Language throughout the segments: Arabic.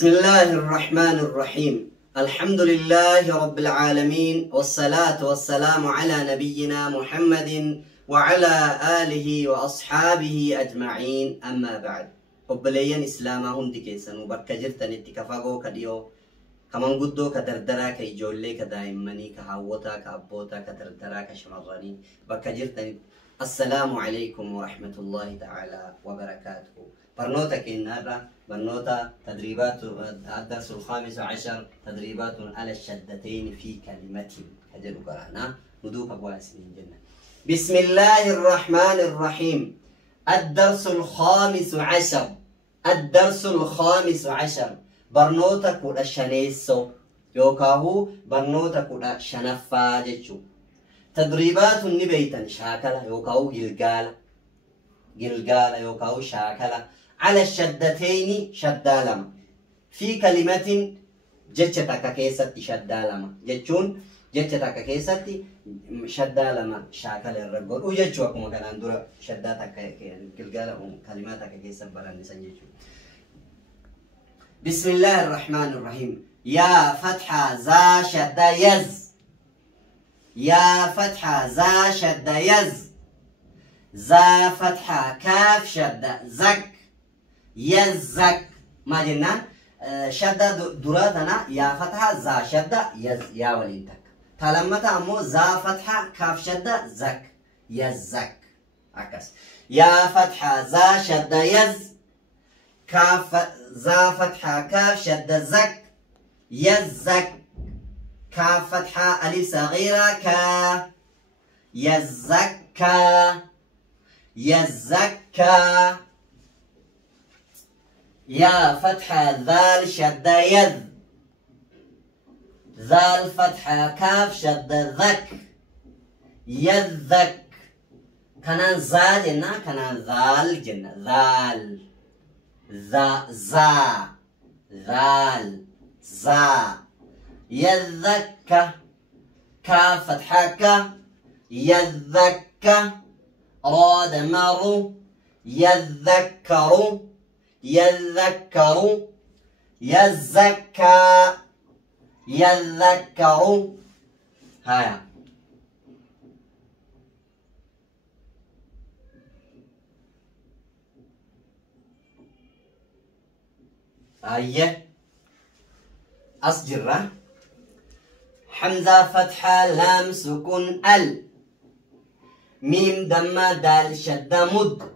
بسم الله الرحمن الرحيم. الحمد لله رب العالمين، والصلاة والسلام على نبينا محمد وعلى آله وأصحابه أجمعين. أما بعد، قبليا إسلاما هندي كيسن وبكا جرتن اتكفاقو كديو كمان قدو كدردرا كيجولي كدائمني كهاوتا كأبوتا كدردرا كشمراني بكا جرتن. السلام عليكم ورحمة الله تعالى وبركاته. برنوتا كينارا برنوتا تدريبات الدرس الخامس عشر، تدريبات على الشدتين في كلمة. هجلو قرانا ندوك أبوها سنين جنة. بسم الله الرحمن الرحيم. الدرس الخامس عشر، الدرس الخامس عشر برنوتا كودا شنيسو يوكاهو برنوتا كودا شنفاجتشو. تدريبات النبيتا شاكلة يوكاهو جلجالة يوكاهو شاكلة على الشدتين شدالما في كلمة جتشتك كيست شدالما جتشون جتشتك كيست شدالما شاكل الرجل وجتشوكم كان عندنا شداتك جلجالة كلماتك كيست براني سنجتشو. بسم الله الرحمن الرحيم. يا فتحة زا شد يز، يا فتحة زا شد يز، زا فتحة كاف شد زك، يزك. ما جنا شد دراتنا يا فتحة زا شد يز يا ولينتك. تلمتا أمو زا فتحة كاف شد زك يزك عكس. يا فتحة زا شد يز، كاف زا فتحة كاف شد زك يزك. كاف فتحة ألف صغيرة كا يزكى يزكى. يا فتحة ذال شد يذ، ذال فتحة كاف شد ذك يذك. كنان زا جنة كنان ذال جنة ذال ذا زا ذال زا. يذكى كاف فتحة كا يذكى. راد مرو يذكروا يذكروا. يزكى يذكروا. هايا أيه أسجرة. حمزة فتحة لام سكون ال، ميم دمة دال شدة مد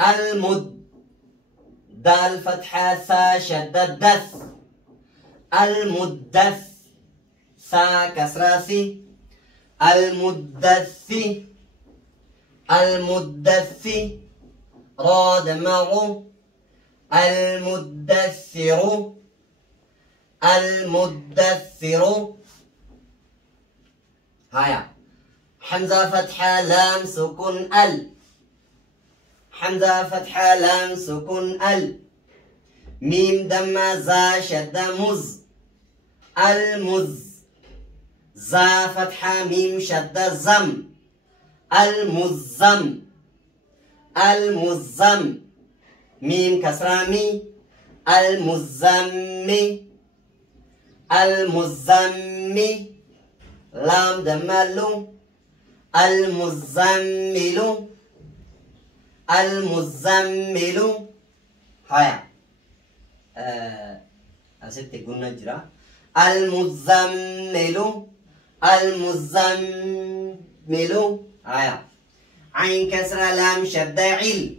المد. دال فتحة ثا شدة دث المدث. ثا كسراسي المدثي المدثي. راد معه المدثر المدثر. هيا حمزة فتحة لام سكون ال، حمزة فتحة لام سكون ال. ميم دمة زا شدة مز المز. زا فتحة ميم شدة زم المزم المزم. ميم كسرامي المزمي المزمي. لام دمالو المزمل المزمل. هيا أسيت قلنا جرا المزمل المزمل. هيا عين كسرة لام شدة عل،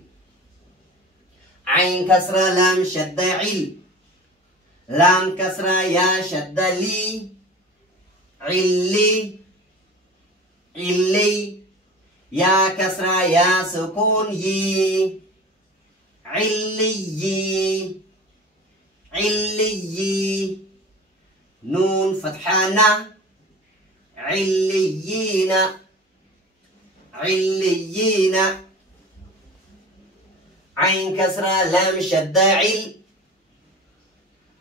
عين كسرة لام شدة عل. لام كسرة يا شدة لي علي علي. يا كسرة يا سكون يي علي علي. نون فتحانا عليين عليين. عين كسرة لام شدة عل،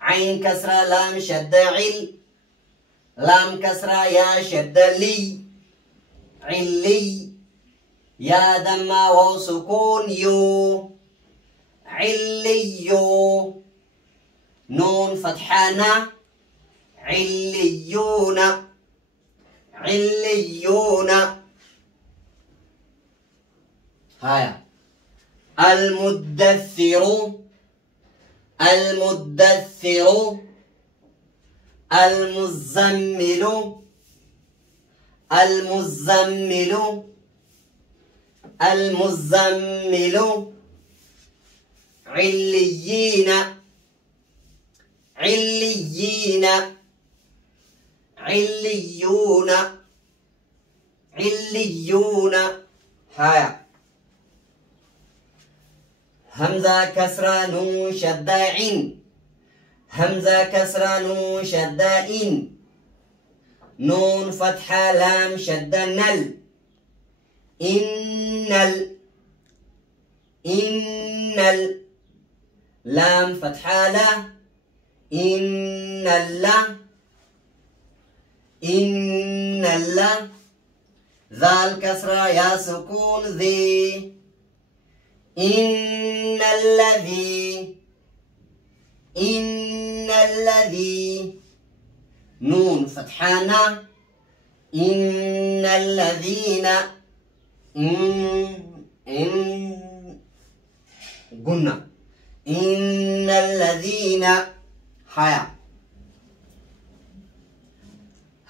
عين كسرة لام شدة عل. لام كسرة يا شدة لي علي. يا دم وسكون يو عليو نون فتحانا عليون عليون. هايا المدثر المدثر. المزمل المزمل المزمل. عليين عليين عليون عليون. هايا همزة كسرة نون شدة عين. همزة كسرة نون شدة إن. نون فتحة لام شدة نل. إنل إنل. لام فتحة لا. إنل إنل. ذال كسرة يا سكون ذي. إن الذي إن الذي. نون فتحانا. إن الذين إن قلنا إن الذين. حيا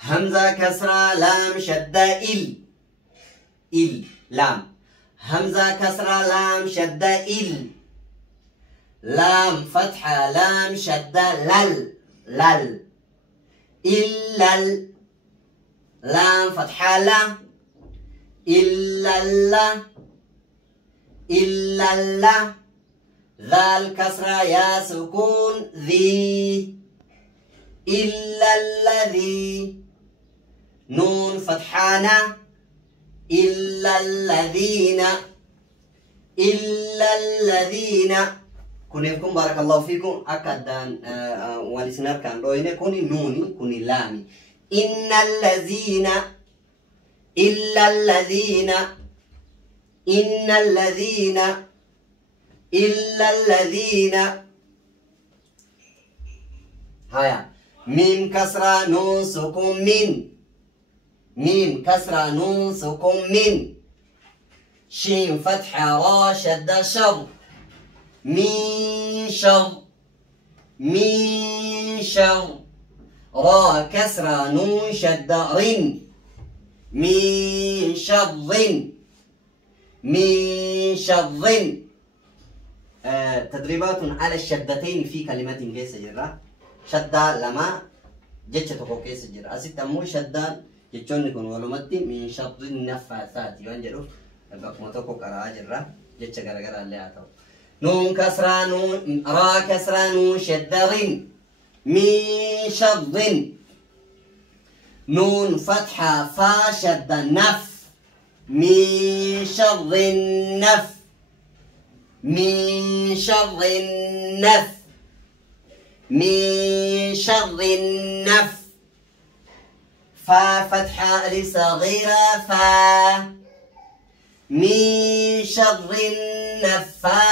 همزة كسرة لام شدة إل لام. همزة كسرة لام شدة إل. لام فتحة لام شدة لل. إلا لام فتحة لا. إلا إلا. ذال كسرة يا سكون ذي. إلا الذي. نون فتحانا. إلا الذين إلا الذين. كونيكم بارك الله فيكم. أكدان والسنار كان روينه كوني نوني كوني لامي. إن الذين إلا الذين إن الذين إلا الذين. هيا ميم كسرة نون سكون من. ميم كسرة نون سكون من. شين فتحة را شدة شر. من شر من شر. را كسرة نون شدة رن. من شر من شر. تدريبات على الشدتين في كلمة كيس جرا. شدة لما جتشتو كيس جرا. أسيت أمو شدة جتشون يكون ولمتي من شر النفاثات ينجرو. بقى تكو كرا جرا جتش كرا اللي عتو. نون كسرة نون را كسرة نون شدة رن. من شر. نون فتحة فا شدة نف. من شر النف. من شر النف. من شر النف. فا فتحة ألف صغيرة فا. من شر النفا.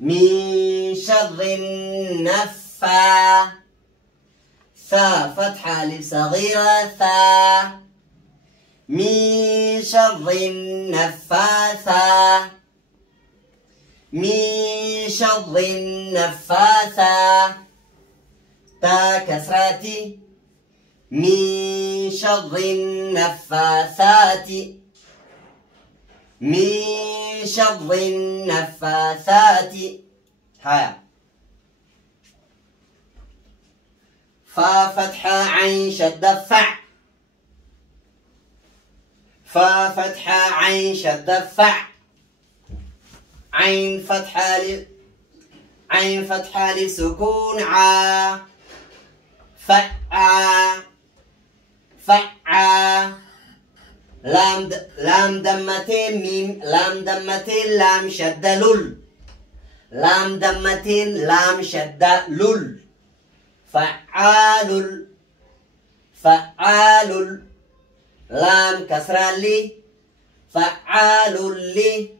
من شر النفا. ثا فتحة ألف صغيرة ثا. من شر النفاثة. من شر النفاثة. تا كسراتي. من شر النفاثات. من شر النفاثات. هيا فا فتحة عين شدة فع. فا فتحة عين شدة فع. عين فتحة لسكون عا. فعا فعا. لام دمتين ميم. لام دمتين لام شدة لل. لام دمتين لام شدة لل. فعال فعال. لام كسرة لي. فعال لي.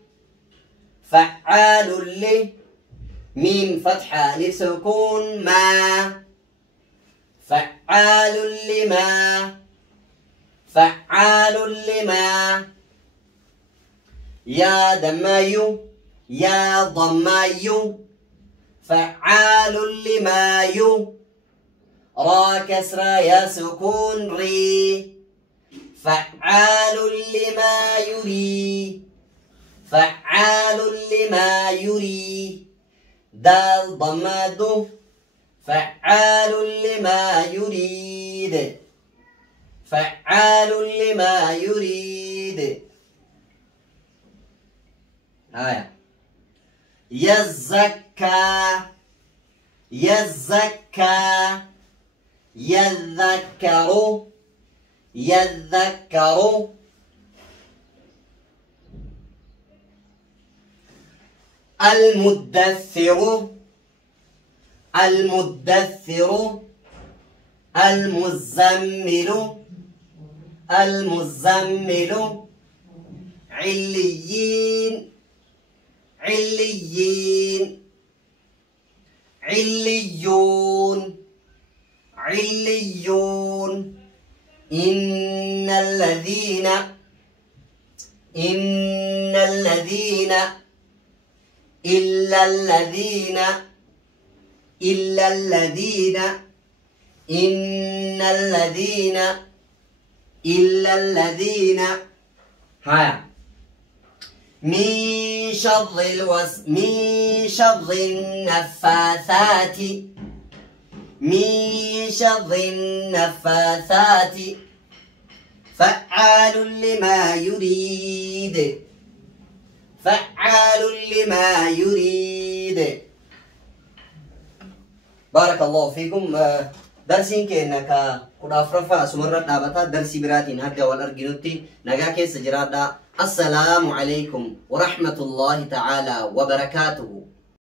فعال لي. ميم فتحة ألف سكون ما فعال لما فعال لما يا دمايو يا ضمايو فعال لما يو را كسرة يا سكون ري فعال لما يري فعال لما يري دال ضماد فعال لما يريد فعال لما يريد يزكى يزكى يذكر يذكر المدثر المدثر المزمل المزمل عليين عليين عليون عليون إن الذين إلا الذين إلا الذين إن الذين إلا الذين من شر النفاثات من شر النفاثات فعال لما يريد فعال لما يريد. بارك الله فيكم. درسين كأنك قد أفرفا سمرة دابتا درسي براتين هكا والأرجنوتي نجاك سجرادا. السلام عليكم ورحمة الله تعالى وبركاته.